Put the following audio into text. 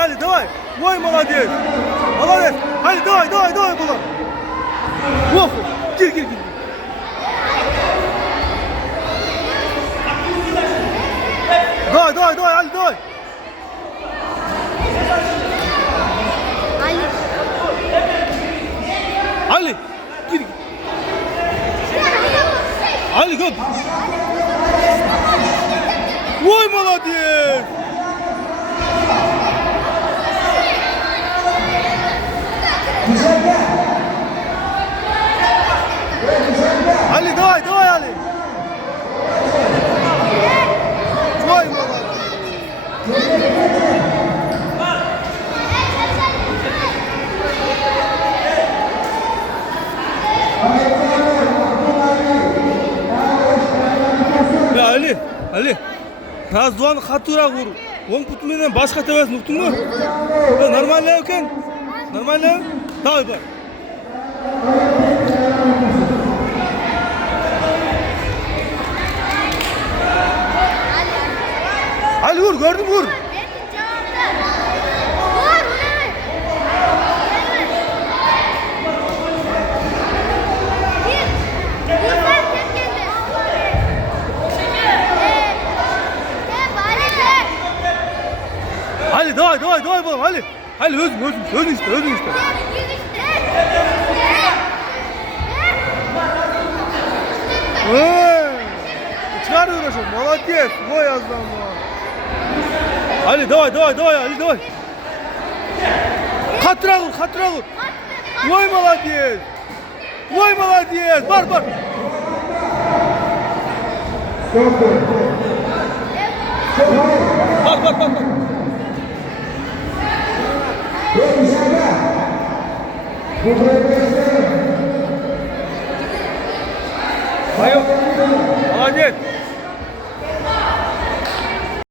Ali, давай. Ой, молодец. Молодец. Ali, давай, Булат. Оф, gir. Давай, Ali, давай. Ali, gir. Ali, gol. Ой, молодец. Ali, давай, Ali. Ой, молодец. Ya Ali. Razduan'ı katırak vur. Он путменен башка табасын, уктуңбу? Нормально экен? Нормально? Давай бар. Ali vur, gördün vur. Ali давай bakalım Ali. Ali özün işte. Çıkar uğraşın. Молодец. Vay azdan var. Ali давай Ali давай. Katıra vur. Vay молодец. Бар. Bak. Молодец.